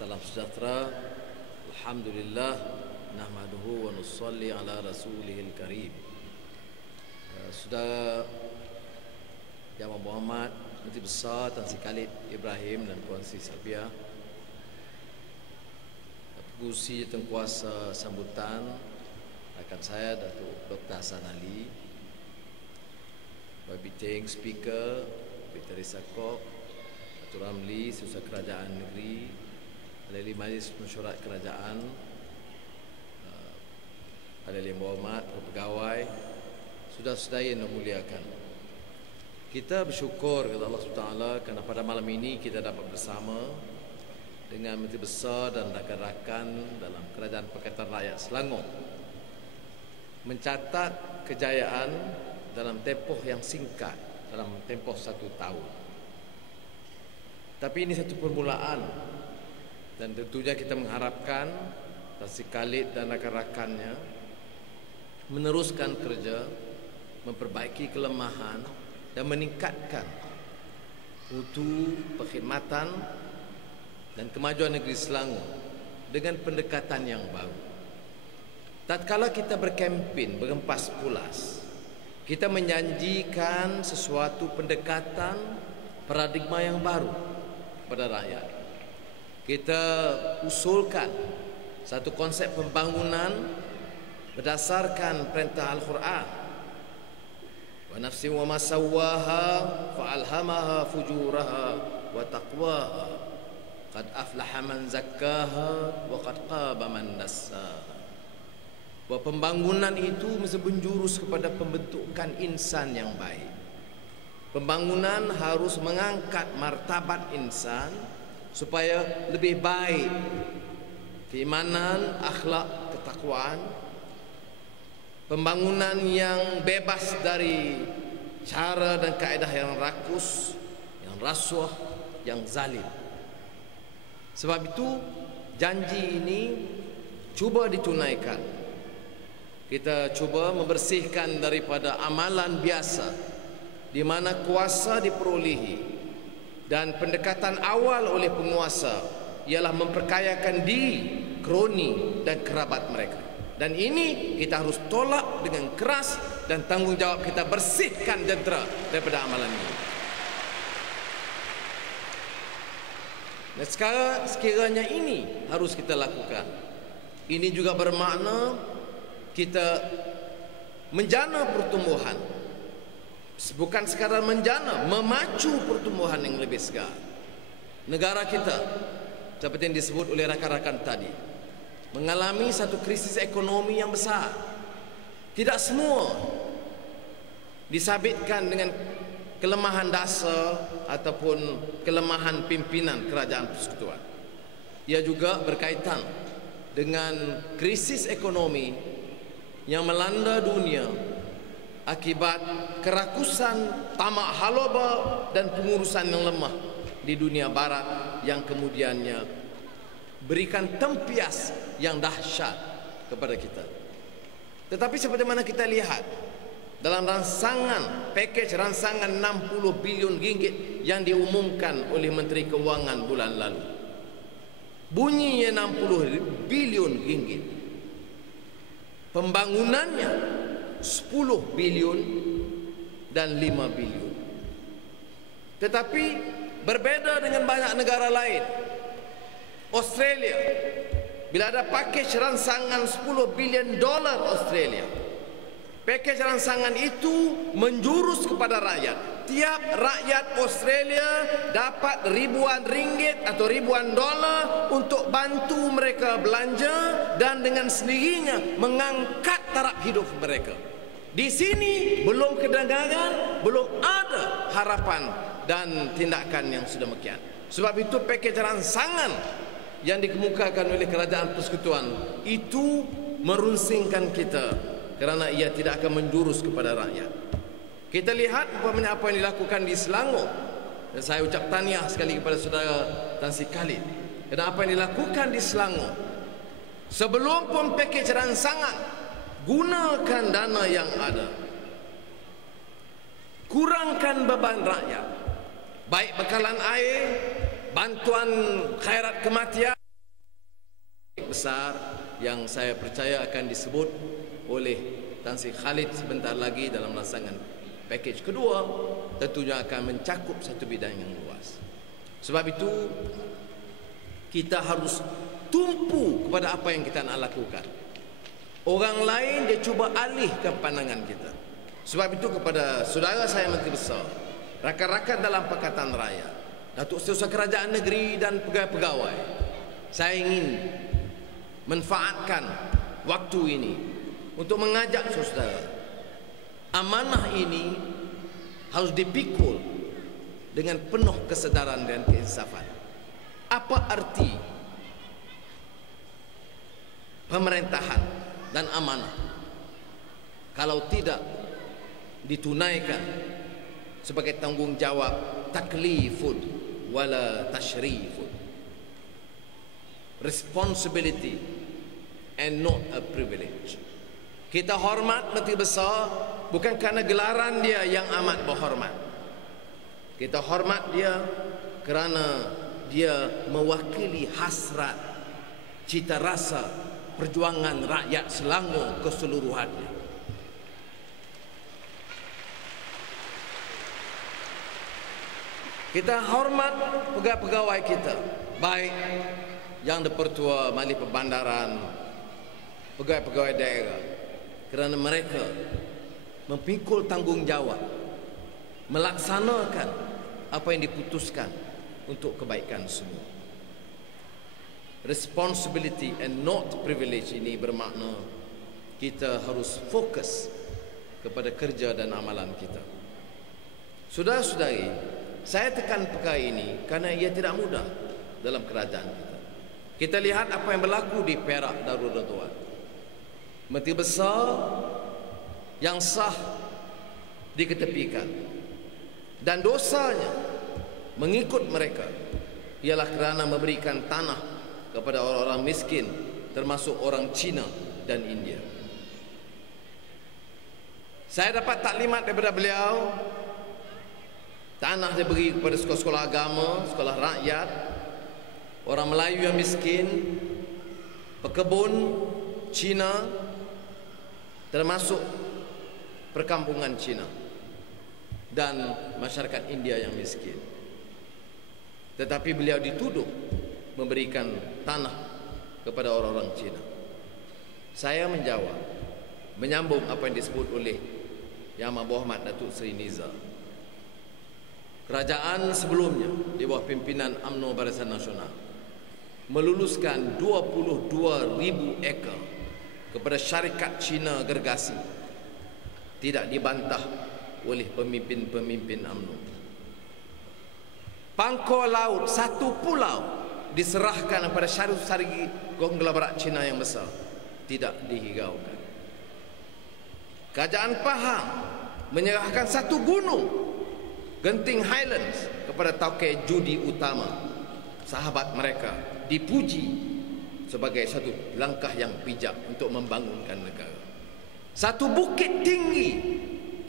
Salam sejahtera. Alhamdulillah, nahmaduhu wa nusalli ala rasulihil karim. Saudara Yang Muhammad, Menteri Besar Tan Sri Khalid Ibrahim dan Puan Sri Sabiah, Pengerusi Tengkuasa sambutan rakan saya Datuk Dr. Hassan Ali, Babi Teng Speaker, Peter Isakok, Datuk Ramli Susah Kerajaan Negeri, Ahli Majlis Mesyuarat Kerajaan, Ahli Muhammad, pegawai, saudara-saudari yang memuliakan. Kita bersyukur kepada Allah SWT kerana pada malam ini kita dapat bersama dengan Menteri Besar dan rakan-rakan dalam Kerajaan Pakatan Rakyat Selangor mencatat kejayaan dalam tempoh yang singkat, dalam tempoh 1 tahun. Tapi ini satu permulaan, dan tentunya kita mengharapkan Tan Sri Khalid dan rakan-rakannya meneruskan kerja, memperbaiki kelemahan dan meningkatkan mutu perkhidmatan dan kemajuan negeri Selangor dengan pendekatan yang baru. Tatkala kita berkempen, berempas pulas, kita menjanjikan sesuatu pendekatan paradigma yang baru kepada rakyat. Kita usulkan satu konsep pembangunan berdasarkan perintah Al-Quran. Wa nafsin wa ma sawwaha fa alhamaha fujuraha wa taqwaha qad aflaha man zakkaha wa qad khaba man dassaha. Bahwa pembangunan itu mesti menjurus kepada pembentukan insan yang baik. Pembangunan harus mengangkat martabat insan supaya lebih baik keimanan, akhlak, ketakwaan. Pembangunan yang bebas dari cara dan kaedah yang rakus, yang rasuah, yang zalim. Sebab itu janji ini cuba ditunaikan. Kita cuba membersihkan daripada amalan biasa di mana kuasa diperolehi dan pendekatan awal oleh penguasa ialah memperkayakan diri, kroni dan kerabat mereka. Dan ini kita harus tolak dengan keras, dan tanggungjawab kita bersihkan jentera daripada amalan ini. Dan sekiranya ini harus kita lakukan, ini juga bermakna kita menjana pertumbuhan. Bukan sekadar menjana, memacu pertumbuhan yang lebih segar. Negara kita, seperti yang disebut oleh rakan-rakan tadi, mengalami satu krisis ekonomi yang besar. Tidak semua disabitkan dengan kelemahan dasar ataupun kelemahan pimpinan kerajaan persekutuan. Ia juga berkaitan dengan krisis ekonomi yang melanda dunia akibat kerakusan, tamak haloba dan pengurusan yang lemah di dunia barat yang kemudiannya berikan tempias yang dahsyat kepada kita. Tetapi seperti mana kita lihat dalam package rangsangan 60 bilion ringgit yang diumumkan oleh Menteri Keuangan bulan lalu, bunyinya 60 bilion ringgit, pembangunannya 10 bilion dan 5 bilion. Tetapi berbeda dengan banyak negara lain. Australia, bila ada package rangsangan 10 bilion dolar Australia, package rangsangan itu menjurus kepada rakyat. Tiap rakyat Australia dapat ribuan ringgit atau ribuan dolar untuk bantu mereka belanja dan dengan sendirinya mengangkat taraf hidup mereka. Di sini belum kedengaran, belum ada harapan dan tindakan yang sedemikian. Sebab itu package rangsangan yang dikemukakan oleh Kerajaan Persekutuan itu merunsingkan kita, kerana ia tidak akan menjurus kepada rakyat. Kita lihat apa yang dilakukan di Selangor, dan saya ucap tahniah sekali kepada saudara Tan Sri Khalid kerana apa yang dilakukan di Selangor. Sebelum pun package rangsangan, gunakan dana yang ada, kurangkan beban rakyat, baik bekalan air, bantuan khairat kematian, besar yang saya percaya akan disebut oleh Tan Sri Khalid sebentar lagi dalam rancangan pakej kedua, tentunya akan mencakup satu bidang yang luas. Sebab itu kita harus tumpu kepada apa yang kita nak lakukan. Orang lain dia cuba alihkan pandangan kita. Sebab itu kepada saudara saya Menteri Besar, rakan-rakan dalam Pakatan Rakyat, Datuk Setiausaha Kerajaan Negeri dan pegawai-pegawai, saya ingin manfaatkan waktu ini untuk mengajak saudara, amanah ini harus dipikul dengan penuh kesedaran dan keinsafan. Apa arti pemerintahan dan amanah kalau tidak ditunaikan sebagai tanggungjawab taklifun wala tashrifun, responsibility and not a privilege. Kita hormat Menteri Besar bukan kerana gelaran dia yang amat berhormat. Kita hormat dia kerana dia mewakili hasrat, cita rasa perjuangan rakyat Selangor keseluruhannya. Kita hormat pegawai-pegawai kita, baik yang di-Pertua Mali Perbandaran, pegawai-pegawai daerah, kerana mereka memikul tanggungjawab melaksanakan apa yang diputuskan untuk kebaikan semua. Responsibility and not privilege ini bermakna kita harus fokus kepada kerja dan amalan kita. Saudara-saudari, saya tekan perkara ini kerana ia tidak mudah dalam kerajaan kita. Kita lihat apa yang berlaku di Perak Darul Ridwan. Menteri Besar yang sah diketepikan, dan dosanya mengikut mereka ialah kerana memberikan tanah kepada orang-orang miskin, termasuk orang Cina dan India. Saya dapat taklimat daripada beliau, tanah diberi kepada sekolah-sekolah agama, sekolah rakyat, orang Melayu yang miskin, pekebun Cina, termasuk perkampungan Cina dan masyarakat India yang miskin. Tetapi beliau dituduh memberikan tanah kepada orang-orang Cina. Saya menjawab, menyambung apa yang disebut oleh Yang Amat Berhormat Datuk Seri Nizar. Kerajaan sebelumnya di bawah pimpinan UMNO Barisan Nasional meluluskan 22,000 ekar kepada syarikat Cina gergasi, tidak dibantah oleh pemimpin-pemimpin UMNO. Pangkal laut satu pulau diserahkan kepada syariki konglomerat Cina yang besar, tidak dihiraukan. Kerajaan Pahang menyerahkan satu gunung, Genting Highlands, kepada tauke judi utama, sahabat mereka, dipuji sebagai satu langkah yang bijak untuk membangunkan negara. Satu bukit tinggi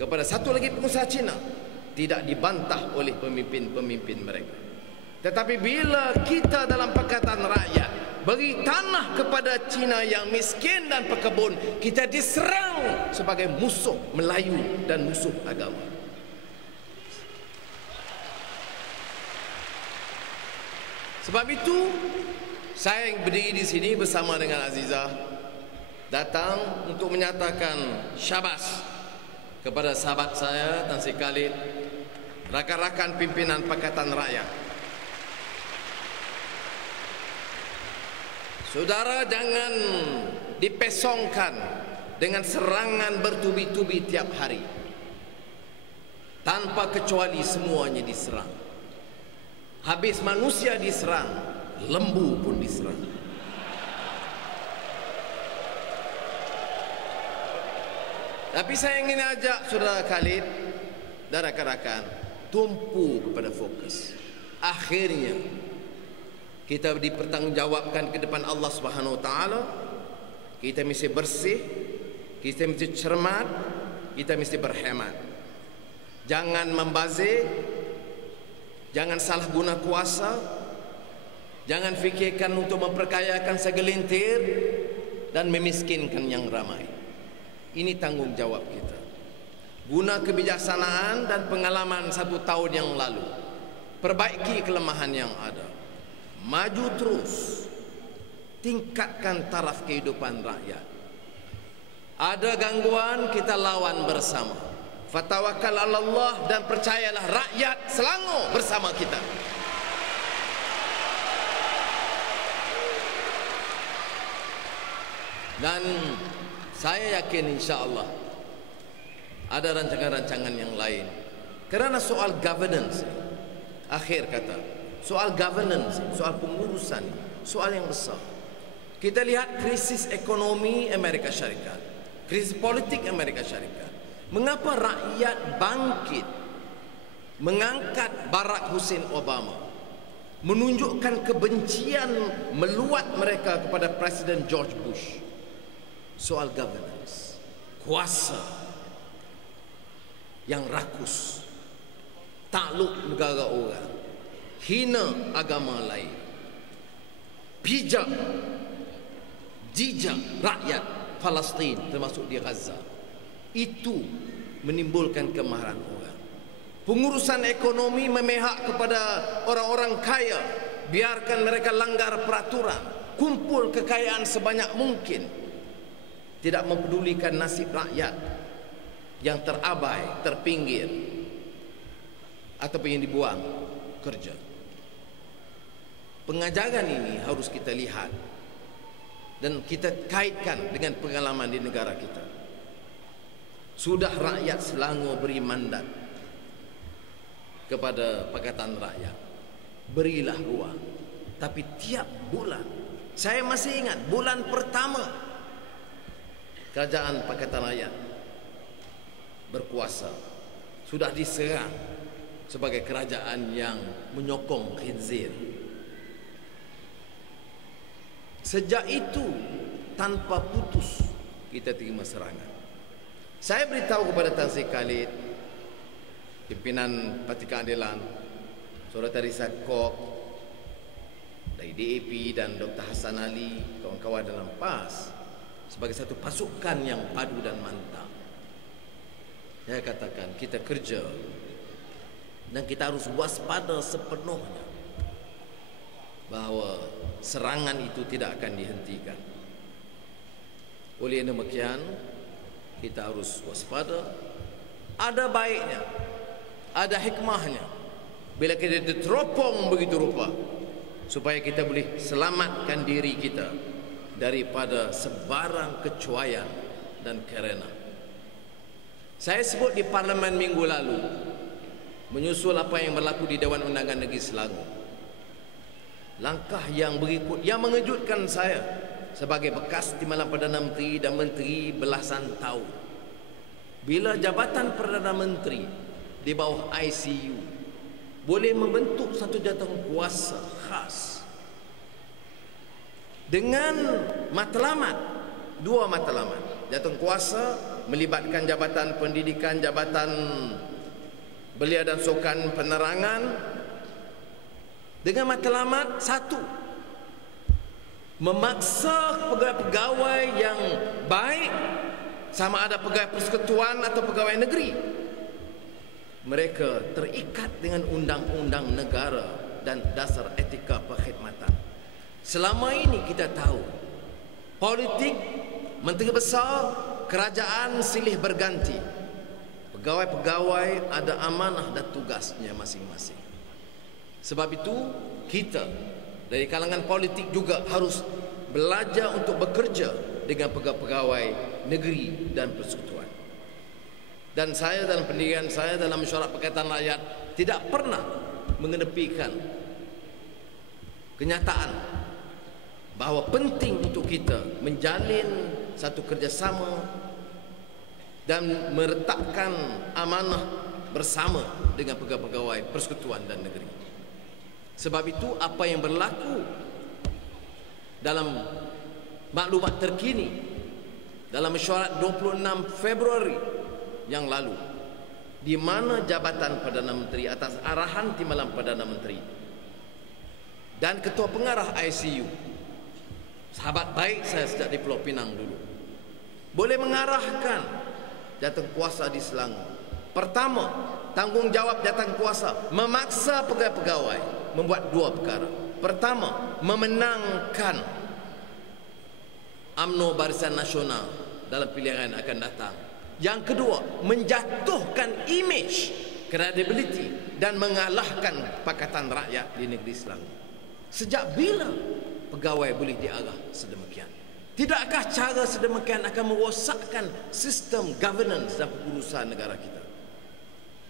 kepada satu lagi pengusaha Cina, tidak dibantah oleh pemimpin-pemimpin mereka. Tetapi bila kita dalam Pakatan Rakyat beri tanah kepada Cina yang miskin dan pekebun, kita diserang sebagai musuh Melayu dan musuh agama. Sebab itu saya yang berdiri di sini bersama dengan Azizah datang untuk menyatakan syabas kepada sahabat saya Tan Sri Khalid, rakan-rakan pimpinan Pakatan Rakyat. Saudara jangan dipesongkan dengan serangan bertubi-tubi tiap hari. Tanpa kecuali semuanya diserang. Habis manusia diserang, lembu pun diserang. Tapi saya ingin ajak saudara Khalid dan rakan-rakan tumpu kepada fokus. Akhirnya kita dipertanggungjawabkan ke depan Allah Subhanahu Wa Taala. Kita mesti bersih, kita mesti cermat, kita mesti berhemat. Jangan membazir, jangan salah guna kuasa, Jangan fikirkan untuk memperkayakan segelintir dan memiskinkan yang ramai. Ini tanggung jawab kita. Guna kebijaksanaan dan pengalaman 1 tahun yang lalu, perbaiki kelemahan yang ada. Maju terus, tingkatkan taraf kehidupan rakyat. Ada gangguan, kita lawan bersama. Fatawakkal 'ala Allah, dan percayalah rakyat Selangor bersama kita. Dan saya yakin insya-Allah ada rancangan-rancangan yang lain. Kerana soal governance, akhir kata, soal governance, soal pengurusan, soal yang besar. Kita lihat krisis ekonomi Amerika Syarikat, krisis politik Amerika Syarikat. Mengapa rakyat bangkit mengangkat Barack Hussein Obama, menunjukkan kebencian meluat mereka kepada Presiden George Bush? Soal governance, kuasa yang rakus, takluk negara orang, hina agama lain, pijak jijak rakyat Palestin termasuk di Gaza. Itu menimbulkan kemarahan orang. Pengurusan ekonomi memihak kepada orang-orang kaya, biarkan mereka langgar peraturan, kumpul kekayaan sebanyak mungkin, tidak mempedulikan nasib rakyat yang terabai, terpinggir, ataupun yang dibuang kerja. Pengajaran ini harus kita lihat dan kita kaitkan dengan pengalaman di negara kita. Sudah rakyat Selangor beri mandat kepada Pakatan Rakyat, berilah ruang. Tapi tiap bulan, saya masih ingat bulan pertama Kerajaan Pakatan Rakyat berkuasa, sudah diserang sebagai kerajaan yang menyokong khinzir. Sejak itu tanpa putus kita terima serangan. Saya beritahu kepada Tan Sri Khalid, pimpinan Parti Keadilan, Saudara Tarisa Kok dari DAP, dan Dr. Hassan Ali, kawan-kawan dalam PAS, sebagai satu pasukan yang padu dan mantap. Saya katakan kita kerja dan kita harus waspada sepenuhnya bahawa serangan itu tidak akan dihentikan. Oleh demikian kita harus waspada. Ada baiknya, ada hikmahnya bila kita diteropong begitu rupa, supaya kita boleh selamatkan diri kita daripada sebarang kecuaian dan kerana. Saya sebut di parlimen minggu lalu, menyusul apa yang berlaku di Dewan Undangan Negeri Selangor, langkah yang berikut yang mengejutkan saya sebagai bekas Timbalan Perdana Menteri dan Menteri belasan tahun. Bila Jabatan Perdana Menteri di bawah ICU boleh membentuk satu jawatan kuasa khas dengan matlamat, 2 matlamat. Jawatan kuasa melibatkan Jabatan Pendidikan, Jabatan Belia dan Sukan Penerangan, dengan matlamat 1, memaksa pegawai-pegawai yang baik, sama ada pegawai persekutuan atau pegawai negeri, mereka terikat dengan undang-undang negara dan dasar etika perkhidmatan. Selama ini kita tahu politik, menteri besar, kerajaan silih berganti. Pegawai-pegawai ada amanah dan tugasnya masing-masing. Sebab itu kita dari kalangan politik juga harus belajar untuk bekerja dengan pegawai-pegawai negeri dan persekutuan. Dan saya dalam pendirian saya dalam Mesyuarat Pakatan Rakyat tidak pernah mengenepikan kenyataan bahawa penting untuk kita menjalin satu kerjasama dan meletakkan amanah bersama dengan pegawai-pegawai persekutuan dan negeri. Sebab itu apa yang berlaku dalam maklumat terkini dalam mesyuarat 26 Februari yang lalu, di mana Jabatan Perdana Menteri atas arahan Timbalan Perdana Menteri dan Ketua Pengarah ICU, sahabat baik saya sejak di Pulau Pinang dulu, boleh mengarahkan jawatankuasa di Selangor. Pertama, tanggungjawab jawatankuasa memaksa pegawai-pegawai membuat dua perkara. Pertama, memenangkan UMNO Barisan Nasional dalam pilihan yang akan datang. Yang kedua, menjatuhkan imej, credibility dan mengalahkan Pakatan Rakyat di negeri Selangor. Sejak bila pegawai boleh diarah sedemikian? Tidakkah cara sedemikian akan merosakkan sistem governance dan pengurusan negara kita?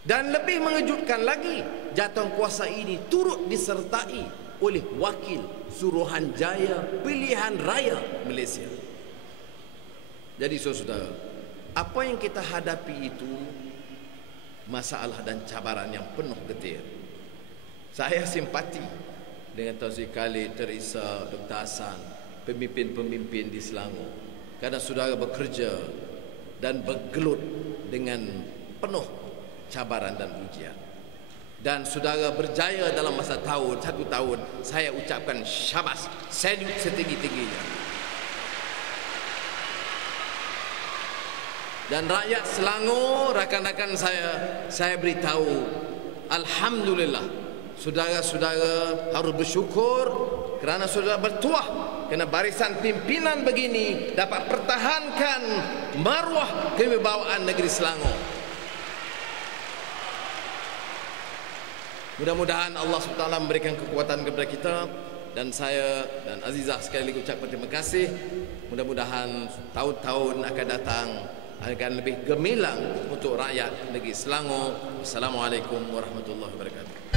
Dan lebih mengejutkan lagi, jawatankuasa ini turut disertai oleh wakil Suruhanjaya Pilihan Raya Malaysia. Jadi saudara, apa yang kita hadapi itu masalah dan cabaran yang penuh getir. Saya simpati dengan Tuan Sri Khalid, Teresa, Dr. Hassan, pemimpin-pemimpin di Selangor, kerana saudara bekerja dan bergelut dengan penuh cabaran dan ujian. Dan saudara berjaya dalam masa satu tahun. Saya ucapkan syabas, salut setinggi-tingginya. Dan rakyat Selangor, rakan-rakan saya beritahu, alhamdulillah, saudara-saudara harus bersyukur kerana saudara bertuah, kerana barisan pimpinan begini dapat pertahankan maruah kewibawaan negeri Selangor. Mudah-mudahan Allah SWT memberikan kekuatan kepada kita, dan saya dan Azizah sekali lagi ucapkan terima kasih. Mudah-mudahan tahun-tahun akan datang akan lebih gemilang untuk rakyat negeri Selangor. Assalamualaikum warahmatullahi wabarakatuh.